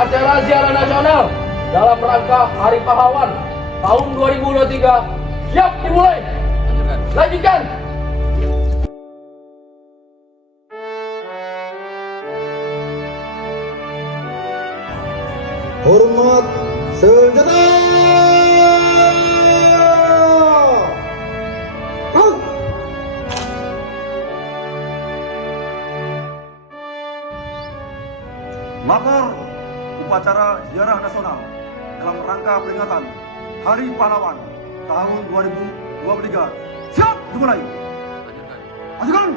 upacara ziarah nasional dalam rangka Hari Pahlawan tahun 2023 siap dimulai. Lanjutkan. Hormat senjata. Lapor upacara ziarah nasional dalam rangka peringatan Hari Pahlawan tahun 2023. Siap dimulai. Lanjutkan.